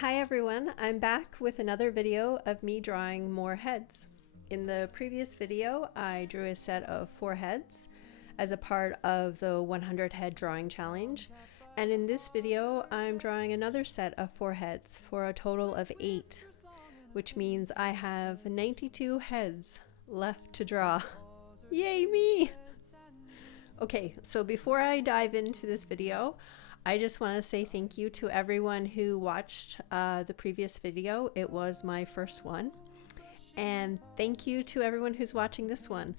Hi everyone, I'm back with another video of me drawing more heads. In the previous video, I drew a set of 4 heads as a part of the 100 head drawing challenge. And in this video, I'm drawing another set of 4 heads for a total of 8, which means I have 92 heads left to draw. Yay me! Okay, so before I dive into this video, I just want to say thank you to everyone who watched the previous video. It was my first one. And thank you to everyone who's watching this one.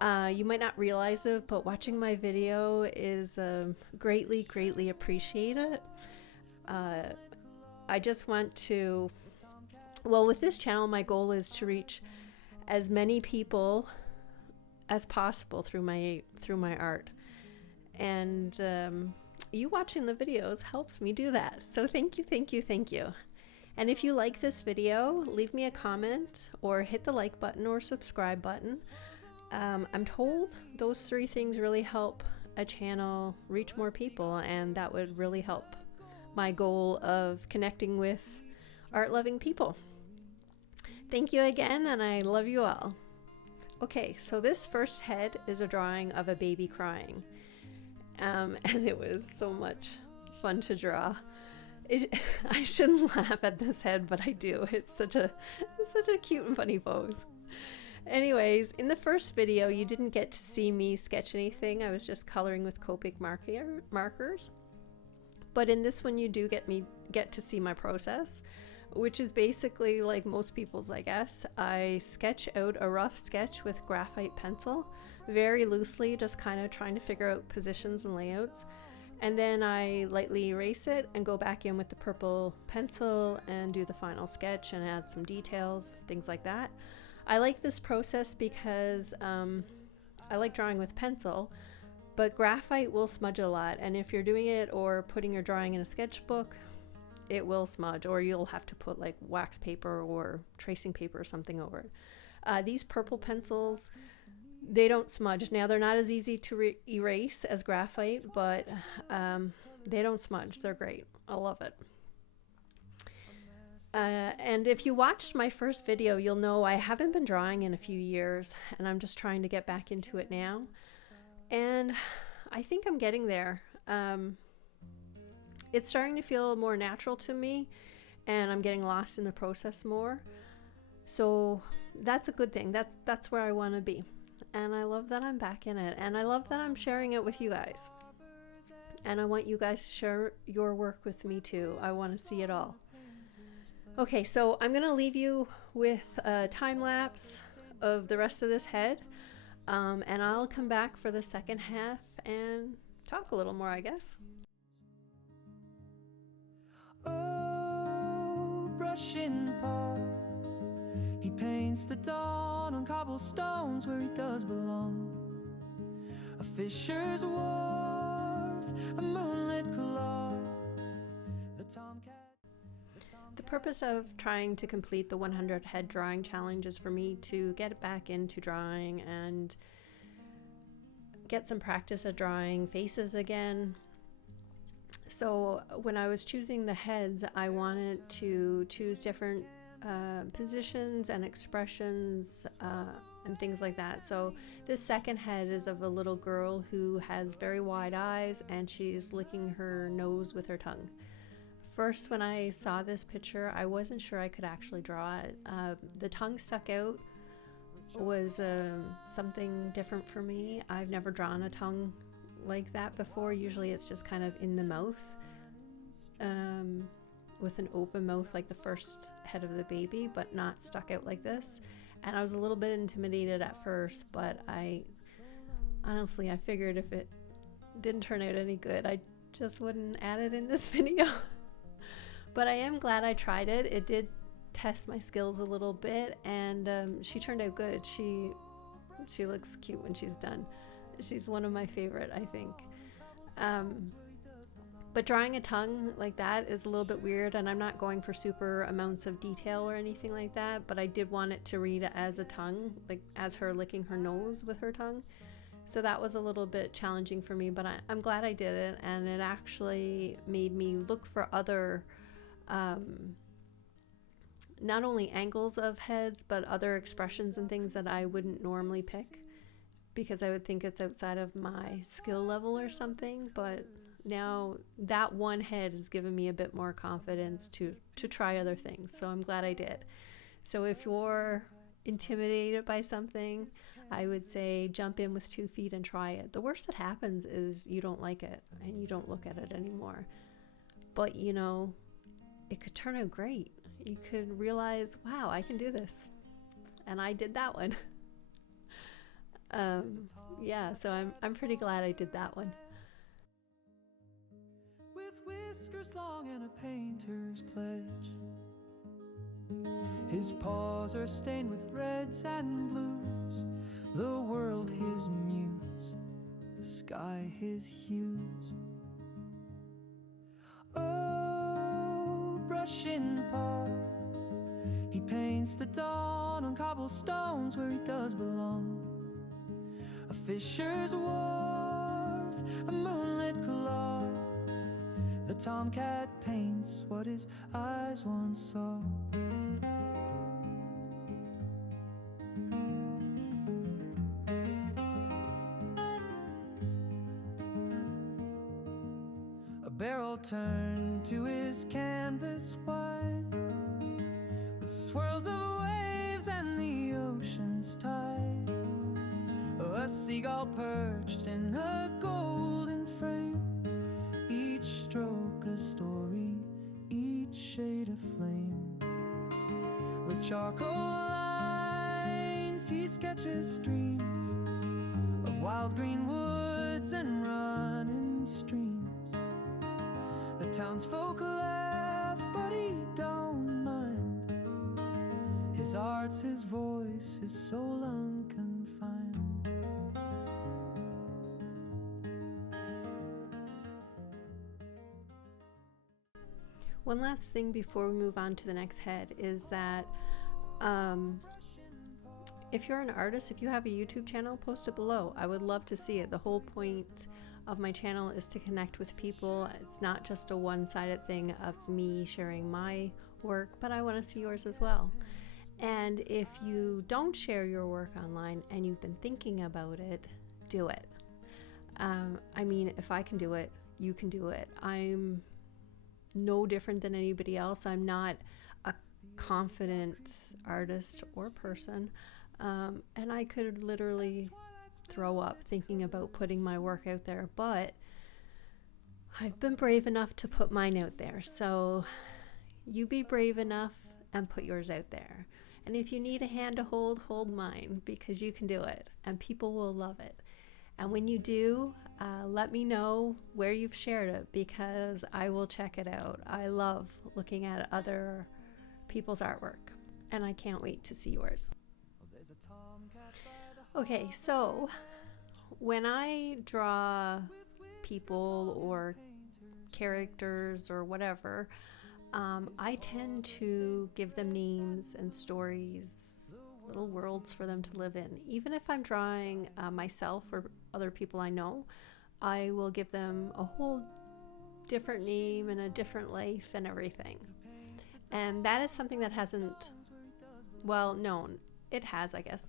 You might not realize it, but watching my video is greatly appreciated. I just want to, well, with this channel, my goal is to reach as many people as possible through my art. And you watching the videos helps me do that. So thank you. And if you like this video, leave me a comment or hit the like button or subscribe button. I'm told those 3 things really help a channel reach more people, and that would really help my goal of connecting with art-loving people. Thank you again, and I love you all. Okay, so this first head is a drawing of a baby crying. And it was so much fun to draw. I shouldn't laugh at this head, but I do. It's such a cute and funny pose. Anyways, in the first video, you didn't get to see me sketch anything. I was just coloring with Copic markers. But in this one, you do get to see my process, which is basically like most people's, I guess. I sketch out a rough sketch with graphite pencil, very loosely, just kind of trying to figure out positions and layouts. And then I lightly erase it and go back in with the purple pencil and do the final sketch and add some details, things like that. I like this process because I like drawing with pencil, but graphite will smudge a lot. And if you're doing it or putting your drawing in a sketchbook, it will smudge, or you'll have to put like wax paper or tracing paper or something over it. These purple pencils, they don't smudge. Now, they're not as easy to erase as graphite, but they don't smudge. They're great. I love it. And if you watched my first video, you'll know I haven't been drawing in a few years, and I'm just trying to get back into it now. And I think I'm getting there. It's starting to feel more natural to me, and I'm getting lost in the process more. So that's a good thing. That's where I want to be. And I love that I'm back in it, and I love that I'm sharing it with you guys. And I want you guys to share your work with me too. I want to see it all. Okay, so I'm going to leave you with a time lapse of the rest of this head, and I'll come back for the second half and talk a little more, I guess. Brushing Paul, he paints the dawn on cobblestones where he does belong. A fisher's wharf, a moonlit couloir, the tomcat. The purpose of trying to complete the 100 head drawing challenge is for me to get back into drawing and get some practice at drawing faces again. So when I was choosing the heads, I wanted to choose different positions and expressions and things like that. So this second head is of a little girl who has very wide eyes, and she's licking her nose with her tongue. First, when I saw this picture, I wasn't sure I could actually draw it. The tongue stuck out was something different for me. I've never drawn a tongue like that before. Usually it's just kind of in the mouth with an open mouth like the first head of the baby, but not stuck out like this. And I was a little bit intimidated at first, but I figured if it didn't turn out any good, I just wouldn't add it in this video. But I am glad I tried it. It did test my skills a little bit, and she turned out good. She looks cute when she's done. She's one of my favorite, I think. But drawing a tongue like that is a little bit weird, and I'm not going for super amounts of detail or anything like that, but I did want it to read as a tongue, like as her licking her nose with her tongue. So that was a little bit challenging for me, but I'm glad I did it, and it actually made me look for other not only angles of heads, but other expressions and things that I wouldn't normally pick because I would think it's outside of my skill level or something. But now that one head has given me a bit more confidence to try other things. So I'm glad I did. So if you're intimidated by something, I would say jump in with 2 feet and try it. The worst that happens is you don't like it and you don't look at it anymore. But you know, it could turn out great. You could realize, wow, I can do this. And I did that one. Yeah, so I'm pretty glad I did that one. With whiskers long and a painter's pledge, his paws are stained with reds and blues, the world his muse, the sky his hues. Oh, brushing paw, he paints the dawn on cobblestones where he does belong. A fisher's wharf, a moonlit couloir, the tomcat paints what his eyes once saw. A barrel turned to his canvas wide, with swirls of waves and the ocean's tide. A seagull perched in a golden frame, each stroke a story, each shade a flame. With charcoal lines he sketches streams of wild green woods and running streams. The townsfolk laugh, but he don't mind. His art's his voice, his soul unconfined. One last thing before we move on to the next head is that if you're an artist, if you have a YouTube channel, post it below. I would love to see it. The whole point of my channel is to connect with people. It's not just a one-sided thing of me sharing my work, but I want to see yours as well. And if you don't share your work online and you've been thinking about it, do it. I mean, if I can do it, you can do it. I'm no different than anybody else. I'm not a confident artist or person, and I could literally throw up thinking about putting my work out there, but I've been brave enough to put mine out there. So you be brave enough and put yours out there. And if you need a hand to hold, hold mine, because you can do it and people will love it. And when you do, let me know where you've shared it, because I will check it out. I love looking at other people's artwork, and I can't wait to see yours. Okay, so when I draw people or characters or whatever, I tend to give them names and stories, little worlds for them to live in. Even if I'm drawing myself or other people I know, I will give them a whole different name and a different life and everything. And that is something that hasn't, well, known. It has, I guess.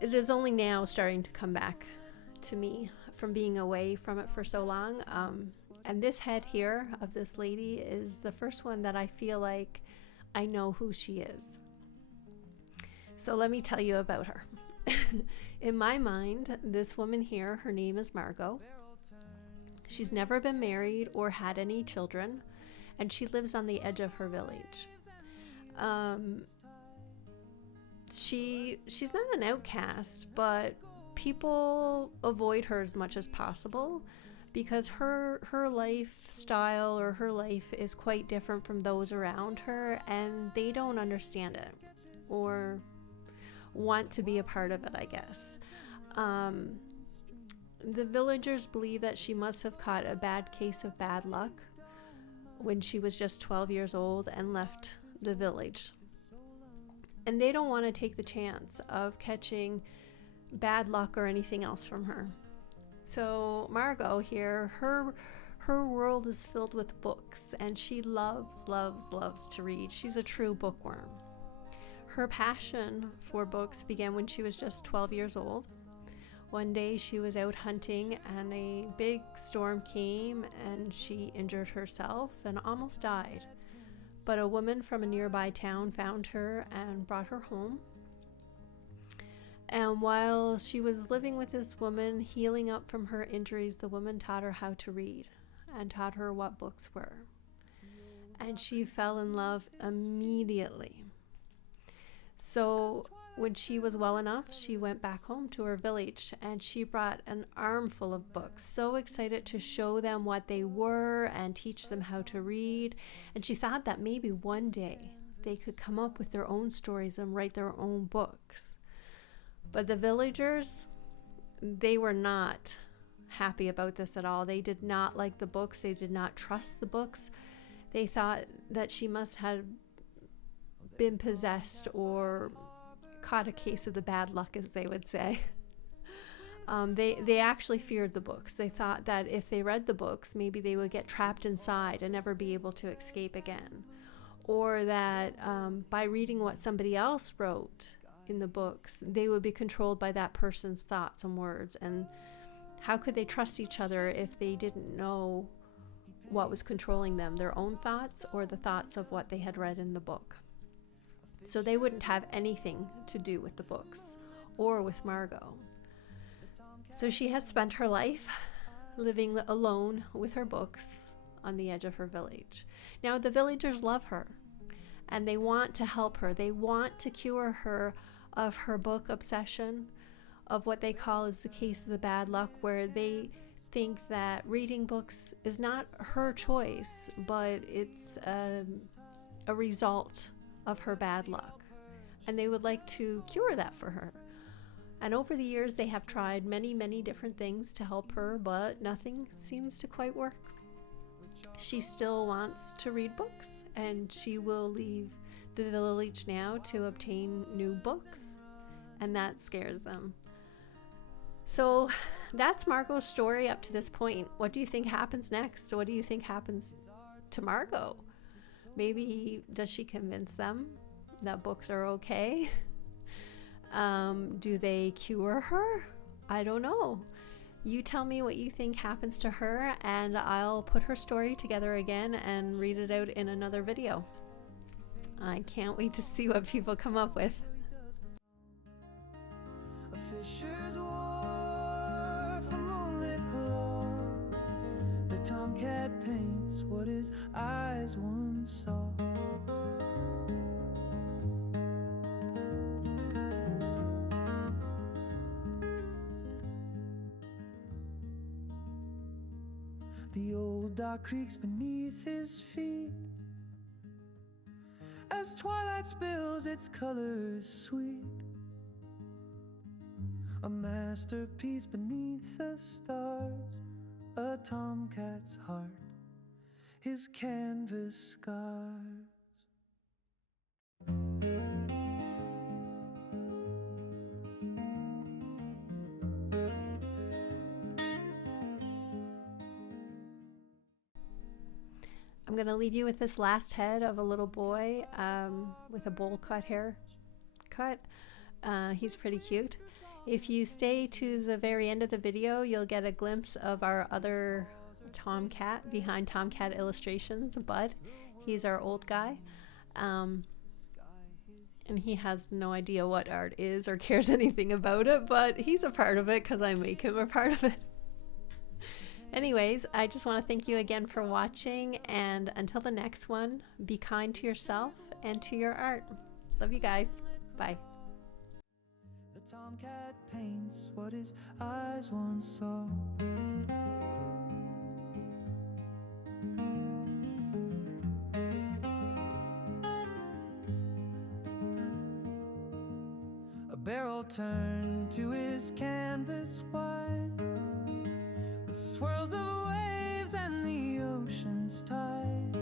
It is only now starting to come back to me from being away from it for so long. And this head here of this lady is the first one that I feel like I know who she is. So let me tell you about her. In my mind, this woman here, her name is Margot. She's never been married or had any children, and she lives on the edge of her village. She's not an outcast, but people avoid her as much as possible because her lifestyle or her life is quite different from those around her, and they don't understand it or want to be a part of it, I guess. The villagers believe that she must have caught a bad case of bad luck when she was just 12 years old and left the village. And they don't want to take the chance of catching bad luck or anything else from her. So Margot here, her Her world is filled with books, and she loves, loves, loves to read. She's a true bookworm. Her passion for books began when she was just 12 years old. One day she was out hunting and a big storm came and she injured herself and almost died. But a woman from a nearby town found her and brought her home. And while she was living with this woman, healing up from her injuries, the woman taught her how to read and taught her what books were. And she fell in love immediately. So when she was well enough, she went back home to her village and she brought an armful of books, so excited to show them what they were and teach them how to read. And she thought that maybe one day they could come up with their own stories and write their own books. But the villagers, they were not happy about this at all. They did not like the books. They did not trust the books. They thought that she must have been possessed or caught a case of the bad luck, as they would say. They actually feared the books. They thought that if they read the books, maybe they would get trapped inside and never be able to escape again. Or that by reading what somebody else wrote in the books, they would be controlled by that person's thoughts and words. And how could they trust each other if they didn't know what was controlling them, their own thoughts or the thoughts of what they had read in the book? So they wouldn't have anything to do with the books or with Margot. So she had spent her life living alone with her books on the edge of her village. Now the villagers love her and they want to help her. They want to cure her of her book obsession, of what they call is the case of the bad luck, where they think that reading books is not her choice, but it's a result of her bad luck, and they would like to cure that for her. And over the years they have tried many different things to help her, but nothing seems to quite work. She still wants to read books, and she will leave the village now to obtain new books, and that scares them. So that's Margot's story up to this point. What do you think happens next? What do you think happens to Margot? Maybe does she convince them that books are okay? Do they cure her? I don't know. You tell me what you think happens to her, and I'll put her story together again and read it out in another video. I can't wait to see what people come up with. A fisher's wharf, a moonlit glow. The tomcat paints what his eyes once saw. The old dock creaks beneath his feet as twilight spills its colors sweet. A masterpiece beneath the stars, a tomcat's heart, his canvas scars. I'm going to leave you with this last head of a little boy with a bowl cut haircut. He's pretty cute. If you stay to the very end of the video, you'll get a glimpse of our other Tomcat behind Tomcat Illustrations, Bud. He's our old guy. And he has no idea what art is or cares anything about it, but he's a part of it because I make him a part of it. Anyways, I just want to thank you again for watching, and until the next one, be kind to yourself and to your art. Love you guys. Bye. The tomcat paints what his eyes once saw. A barrel turned to his canvas wide, with swirls of waves and the ocean's tide.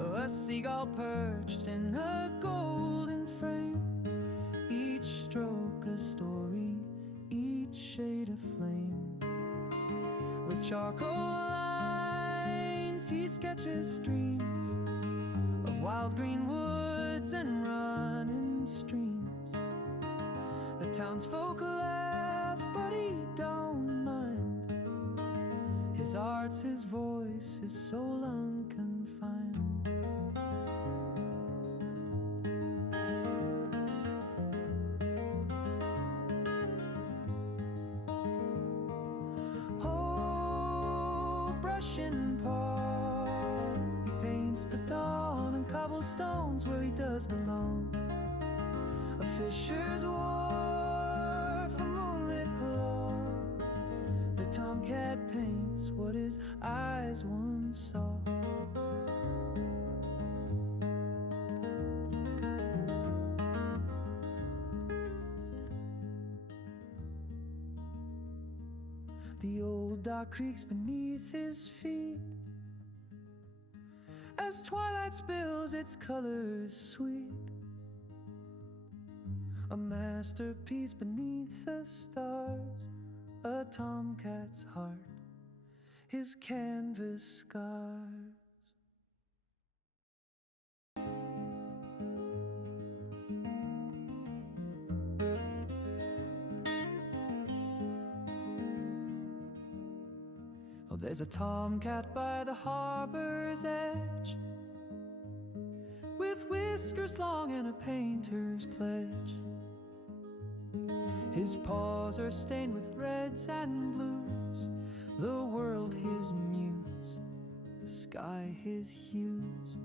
A seagull perched in a golden frame, each stroke a story, each shade a flame. With charcoal lines, he sketches streams of wild green woods and running streams. The townsfolk laugh, but he don't mind. His art's his voice, his soul unconfined. Oh, brushing Paul, he paints the dawn on cobblestones where he does belong. A fisher's wharf, a moonlit glow. The tomcat paints what his eyes once saw. The old dock creaks beneath his feet as twilight spills its colors sweet. A masterpiece beneath the stars, a tomcat's heart, his canvas scars. Oh, there's a tomcat by the harbor's edge, with whiskers long and a painter's pledge. His paws are stained with reds and blues, the world his muse, the sky his hues.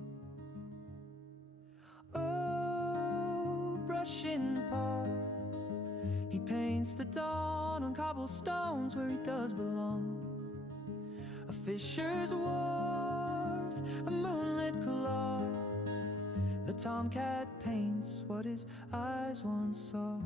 Oh, brushing Paul, he paints the dawn on cobblestones where he does belong. A fisher's wharf, a moonlit claw. The tomcat paints what his eyes once saw.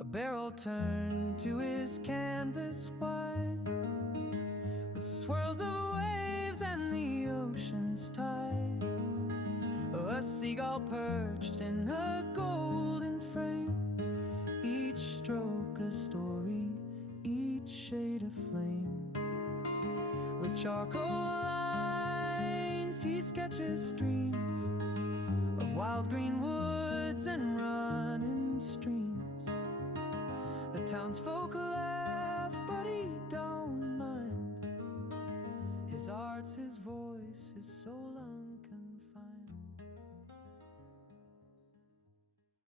A barrel turned to his canvas wide, with swirls of waves and the ocean's tide. A seagull perched in a golden frame, each stroke a story, each shade a flame. With charcoal lines he sketches streams of wild green woods and running streams. The townsfolk laugh, but he don't mind. His art's his voice, his soul